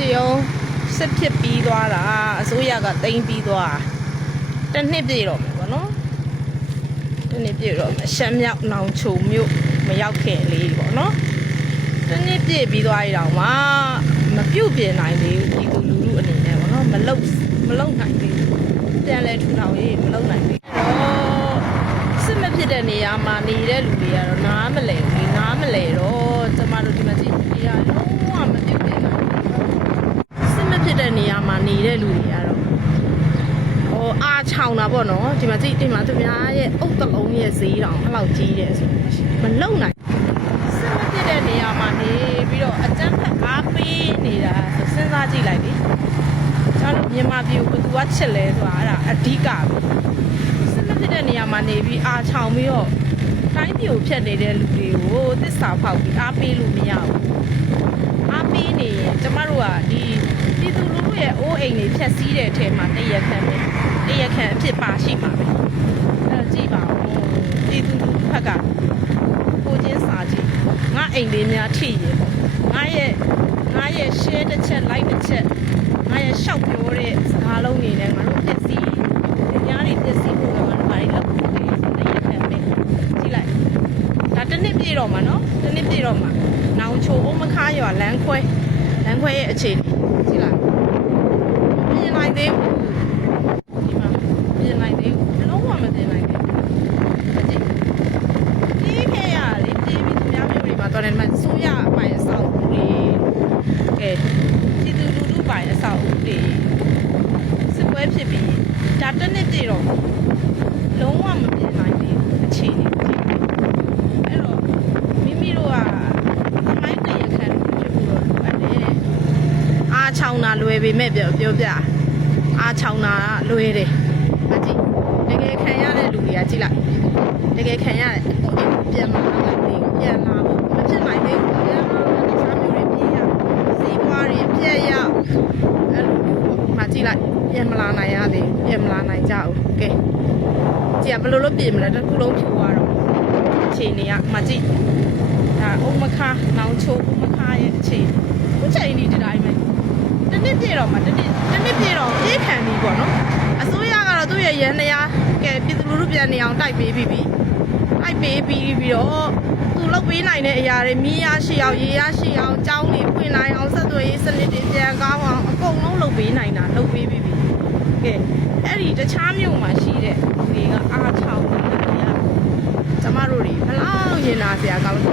ကြည့်အောင်စစ်ဖြစ်ပြီးသွားတာအစိုးရကတိမ့်ပြီးသွားတစ်နှစ်ပြည့်တော့မယ်ပေါ့နော်တစ်နှစ်ပြည့်တော့ရှမ်းမြောက်နောင်ချုံမြို့မရောက်ခင်လေးပေါ့နော်တစ်နှစ်ပြည့်ပြီးသွားရအောင်မှမပြုတ်ပြင်နိုင်သေးဘူးဒီလူလူအနေနဲ့ပေါ့နော်မလုံနိုင်သေးဘူးပြန်လဲထူထောင်ရေးမလုံနိုင်သေးတော့စစ်မဖြစ်တဲ့နေရာမှာနေတဲ့လူတွေကတော့နားမလဲဘူးနားမလဲတော့ကျမတို့ဒီမှာကြည့်နေရလုံးဝမပြုတ်ပြင်နိုင်စစ်မဖြစ်တဲ့နေရာမှာနေတဲ့လူတွေကတော့အားချောင်းတာပေါ့နော်ဒီမှာကြည့်တင်မှာသူများရဲ့အုတ်တလုံးရဲ့ဈေးတောင်အဲ့လောက်ကြီးတယ်ဆိုမလုံနိုင်စစ်မဖြစ်တဲ့နေရာမှာနေပြီးတော့အကျန်းဖက်အားပေးနေတာဆိုစဉ်းစားကြည့်လိုက်လေကျွန်တော်မြန်မာပြည်ကိုဘယ်သူကချစ်လဲဆိုတာအဲ့ဒါအဓိကပဲစစ်မဖြစ်တဲ့နေရာမှာနေပြီးအားချောင်းပြီးတော့တိုင်းပြည်ကိုဖျက်နေတဲ့လူတွေကိုသစ္စာဖောက်ပြီးအားပေးလို့မရဘူးအားပေးနေရင်ကျမတို့ကဒီပြည်သူလူထုရဲ့အိုးအိမ်တွေဖျက်ဆီးတဲ့အထဲမှာတရခံပဲတရခံအဖြစ်ပါရှိမှာပဲအဲ့တော့ကြည့်ပါဦးပြည်သူလူထုဘက်ကကိုချင်းစာကြည့်ငါအိမ်လေးများထိရေပေါ့ငါရဲ့ share တစ်ချက် like တစ်ချက်ငါရဲ့ရှောက်ပြောတဲ့စကားလုံးတွေနဲ့ငါတို့ပစ္စည်းများတွေပစ္စည်းဖို့ကငါတို့ဘာတွေလုပ်ဖို့လဲတရခံပဲကြည့်လိုက်ဒါတစ်နှစ်ပြည့်တော့မှာနော်တစ်နှစ်ပြည့်တော့မှာနောင်ချိုအုံးမခါရွာလမ်းခွဲရဲ့အခြေကြည့်လိုက်ပြင်လိုက်သေးဘူးဒီမှာပြင်လိုက်သေးဘူးလုံးဝမပြင်လိုက်သေးဘူးကြည့်ဒီခေတ်ရလေတီဗီသူများမျိုးတွေမှာတော်တယ်မှာဆိုရပိုင်အဆောက်အဦတွေကဲဒီသူလူထုပိုင်အဆောက်အဦတွေစစ်ပွဲဖြစ်ပြီးဒါတစ်နှစ်ပြည့်တော့လုံးဝမပြင်နိုင်သေးဘူးအခြေအနေအဲ့တော့မိမိတို့ကသမိုင်းတရခံဖြစ်ဖို့တော့လိုအပ်တယ်အားချောင်းတာလွယ်ပေမဲ့ပြောပြအားချောင်းတာလွယ်တယ်မကြည့်တကယ်ခံရတဲ့လူတွေကကြည့်လိုက်တကယ်ခံရတဲ့ကိုယ်ပြန်လာတာလေပြန်လာဖို့မဖြစ်နိုင်သေးဘူးပြန်လာတခြားမျိုးတွေပြေးရစီးပွားတွေပြက်ရအဲ့လိုမကြည့်လိုက်ပြန်မလာနိုင်ရသေးပြန်မလာနိုင်ကြဘူးကဲကြည့်ဘယ်လိုလုပ်ပြင်မလဲတစ်ခုလုံးဖြူသွားတော့အခြေအနေကမကြည့်ဒါအုံမခါနောင်ချိုအုံမခါရဲ့အခြေခုချိန်ဒီတိုင်းပဲတစ်နှစ်ပြည့်တော့မှတစ်နှစ်ပြည့်တော့ပြေးခံပြီပေါ့နော်အစိုးရကတော့သူ့ရဲ့ရန်တရားကဲပြည်သူလူထုပြန်နေအောင်တိုက်ပေးပြီးတိုက်ပေးပြီးတော့သူလုပ်ပေးနိုင်တဲ့အရာတွေမီးရရှိအောင်ရေရရှိအောင်ကြောင်းတွေဖွင့်နိုင်အောင်ဆက်သွယ်ရေးစနစ်တွေပြန်ကောင်းအောင်အကုန်လုံးလုပ်ပေးနိုင်တာလုပ်ပေးပြီးကဲအဲ့ဒီတခြားမြို့မှာရှိတဲ့လူတွေကအားချောင်းနေတာကျမတို့တွေဘလောက်ရင်နာစရာကောင်းလဲ